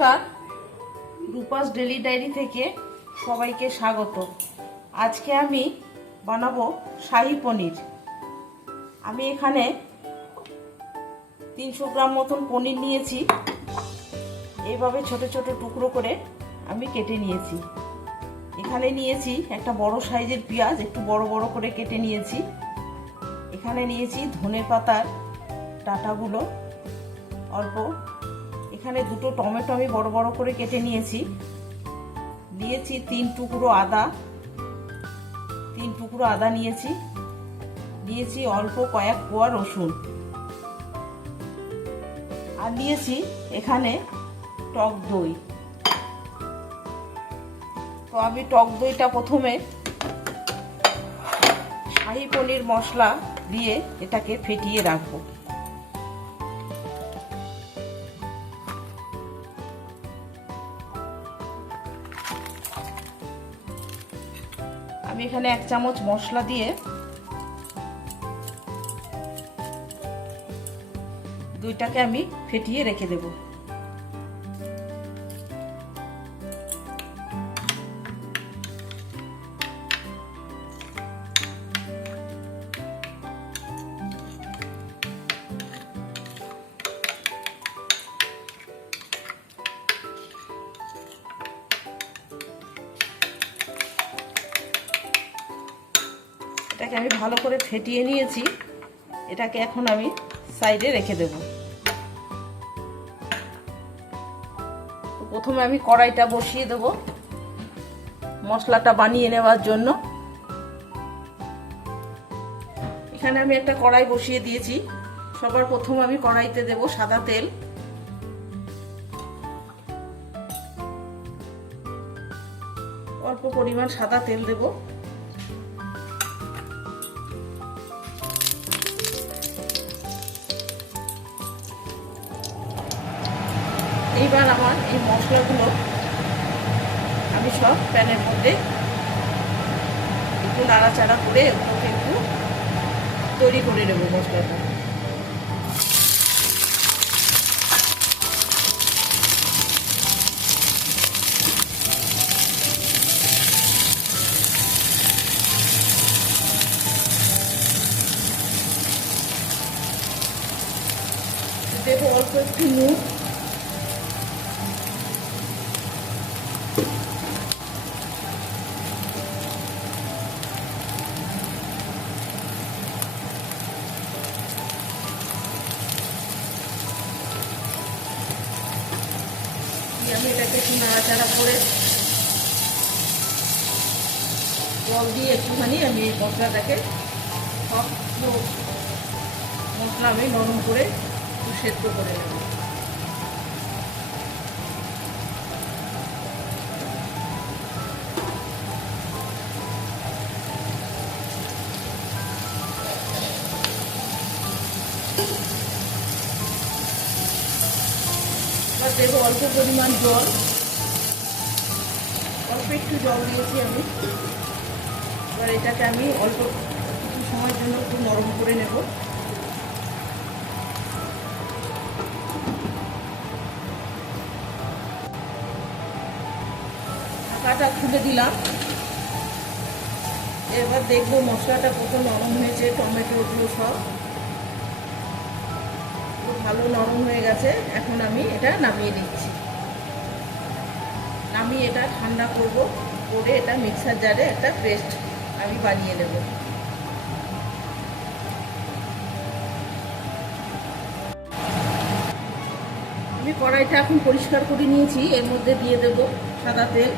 নমস্কার, Rupa's daily diary থেকে সবাইকে স্বাগত। আজকে আমি বানাবো শাহী পনির। আমি এখানে 300 গ্রাম মতন পনির নিয়েছি। এইভাবে ছোট ছোট টুকরো করে আমি কেটে নিয়েছি। এখানে নিয়েছি একটা বড় সাইজের পেঁয়াজ, একটু বড় বড় করে কেটে নিয়েছি। এখানে নিয়েছি ধনে পাতার ডাঁটাগুলো অল্প। এখানে দুটো টমেটো আমি বড় বড় করে কেটে নিয়েছি। নিয়েছি 3 টুকরো আদা, 3 টুকরো আদা নিয়েছি। নিয়েছি অল্প কয়েক কোয়া রসুন, আর নিয়েছি এখানে টক দই। তো আমি টক দইটা প্রথমে শাহী পনির মশলা দিয়ে এটাকে ফেটিয়ে রাখবো। আমি এখানে 1 চামচ মশলা দিয়ে দইটাকে আমি ফেটিয়ে রেখে দেব। এটাকে আমি ভালো করে ফেটিয়ে নিয়েছি। এটাকে এখন আমি সাইডে রেখে দেব। তো প্রথমে আমি কড়াইটা বসিয়ে দেব মশলাটা বানিয়ে নেওয়ার জন্য। এখানে আমি একটা কড়াই বসিয়ে দিয়েছি। সবার প্রথম আমি কড়াইতে দেব সাদা তেল। অল্প পরিমাণ সাদা তেল দেব। এইবার আমার এই মশলাগুলো আমি সব প্যানের মধ্যে একটু নাড়াচাড়া করে ওগুলোকে একটু তৈরি করে নেব মশলাটা। দেবো অল্প একটু নুন, আমি এটাকে একটু নাড়াচাড়া করে জল দিয়ে একটুখানি আমি এই মশলাটাকে সব মশলা আমি নরম করে একটু সেদ্ধ করে নেব। এবার দেবো অল্প পরিমাণ জল, অল্প একটু জল দিয়েছি আমি। এবার এটাকে আমি অল্প কিছু সময়ের জন্য একটু নরম করে নেব। ঢাকাটা খুলে দিলাম। এবার দেখবো মশলাটা কত নরম হয়েছে। টমেটোগুলো সব ভালো নরম হয়ে গেছে। এখন আমি এটা নামিয়ে নিচ্ছি। নামিয়ে এটা ঠান্ডা করব, করে এটা মিক্সার জারে একটা পেস্ট আমি বানিয়ে নেব। আমি কড়াইটা এখন পরিষ্কার করে নিয়েছি। এর মধ্যে দিয়ে দেব সাদা তেল।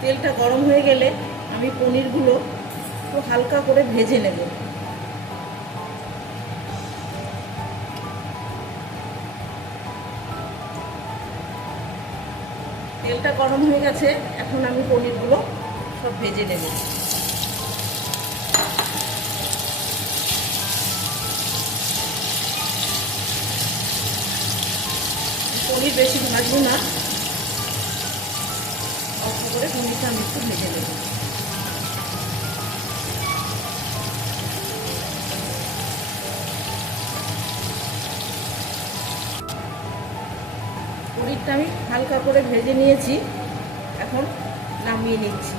তেলটা গরম হয়ে গেলে আমি পনিরগুলো একটু হালকা করে ভেজে নেব। তেলটা গরম হয়ে গেছে, এখন আমি পনিরগুলো সব ভেজে নেব। পনির বেশি ভাজবো না, অল্প করে পনিরটা আমি একটু ভেজে নেব। পনিরটা আমি হালকা করে ভেজে নিয়েছি, এখন নামিয়ে নিচ্ছি।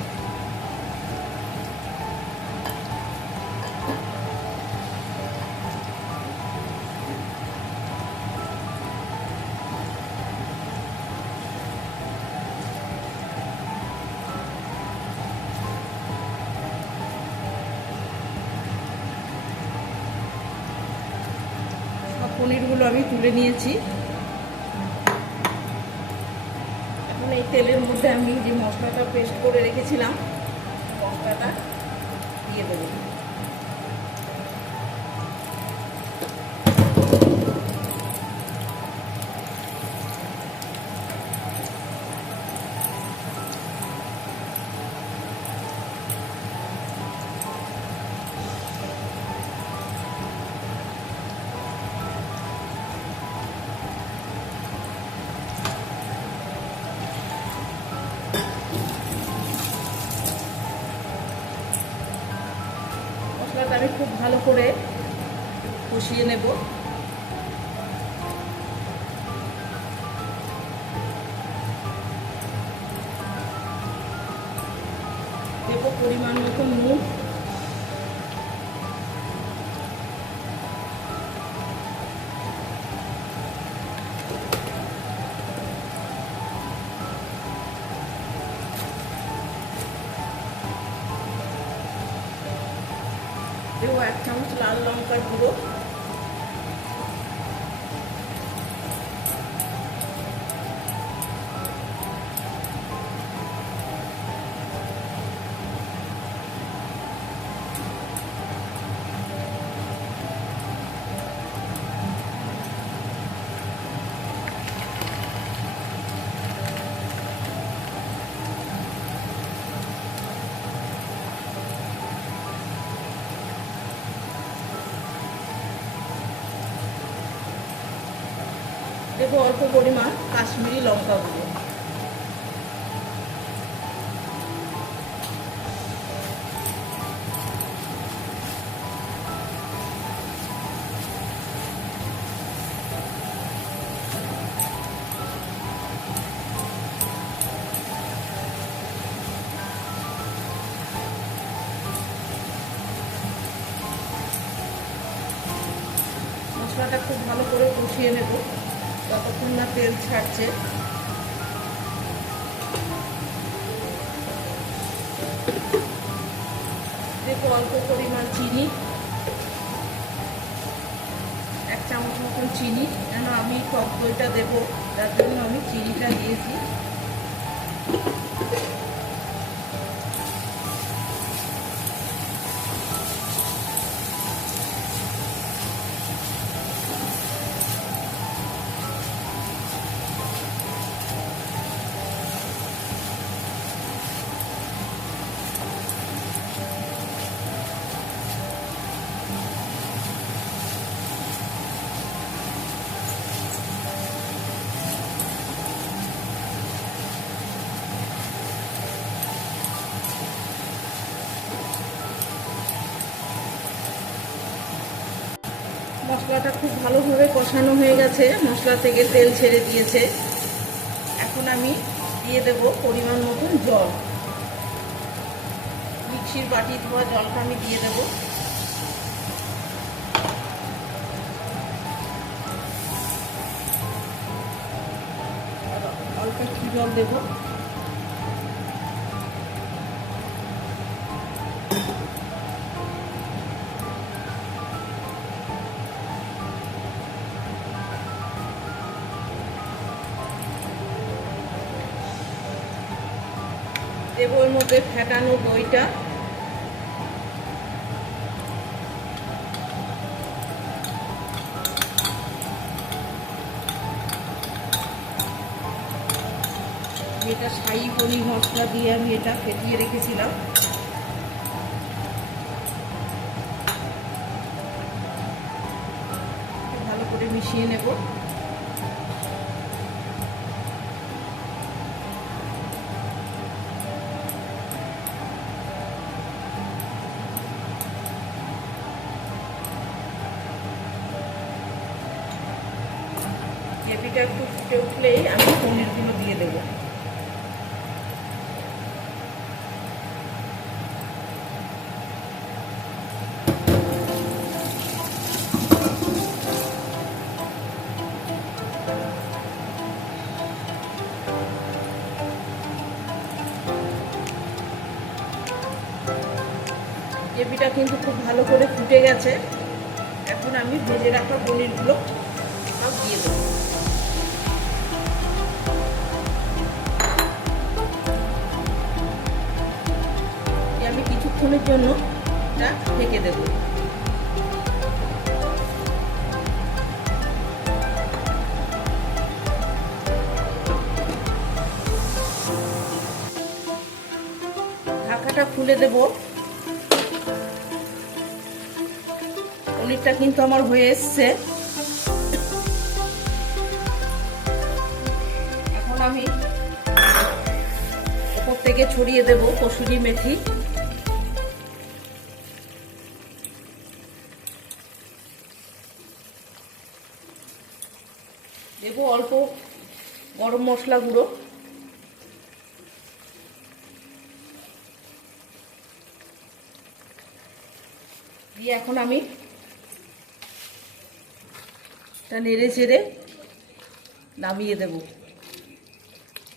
সব পনিরগুলো আমি তুলে নিয়েছি। এখন এই তেলের মধ্যে আমি যে মশলাটা পেস্ট করে রেখেছিলাম মশলাটা দিয়ে দেবো। মশলাটা আমি খুব ভালো করে কষিয়ে নেব। দেব পরিমাণ মতো নুন, দেবো 1 চামচ লাল লঙ্কার গুঁড়ো, দেবো অল্প পরিমাণ কাশ্মীরি লঙ্কা গুঁড়ো। মশলাটা খুব ভালো করে কষিয়ে নেব যতক্ষণ না তেল ছাড়ছে। দেখো অল্প পরিমাণ চিনি, 1 চামচ মতন চিনি, কেন আমি টক দইটা দেবো তার জন্য আমি চিনিটা দিয়েছি। মশলাটা খুব ভালোভাবে কষানো হয়ে গেছে, মশলা থেকে তেল ছেড়ে দিয়েছে। এখন আমি দিয়ে দেব পরিমাণ মতন জল, মিক্সির বাটি ধোয়া জলটা আমি দিয়ে দেব। অল্প একটু জল দেব। দেব এর মধ্যে ফেটানো দইটা, এটা শাহী পনির মশলা দিয়ে আমি এটা ফেটিয়ে রেখেছিলাম। ভালো করে মিশিয়ে নেব। গ্রেভিটা একটু ফুটে উঠলেই আমি পনিরগুলো দিয়ে দেবো। গ্রেভিটা কিন্তু খুব ভালো করে ফুটে গেছে। এখন আমি ভেজে রাখা পনিরগুলো সব দিয়ে দেবো। আমি কিছুক্ষণের জন্য এটা ঢেকে দেবো। ঢাকাটা খুলে দেব। পনিরটা কিন্তু আমার হয়ে এসছে। এখন আমি উপর থেকে ছড়িয়ে দেব কসুরি মেথি। দেব অল্প গরম মশলা গুঁড়ো। দিয়ে এখন আমি এটা নেড়ে চেড়ে নামিয়ে দেব।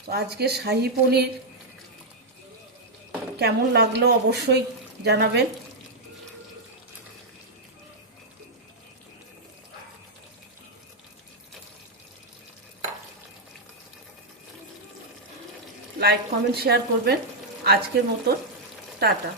তো আজকে শাহী পনির কেমন লাগলো অবশ্যই জানাবেন। লাইক কমেন্ট শেয়ার করবেন। আজকের মতো টাটা।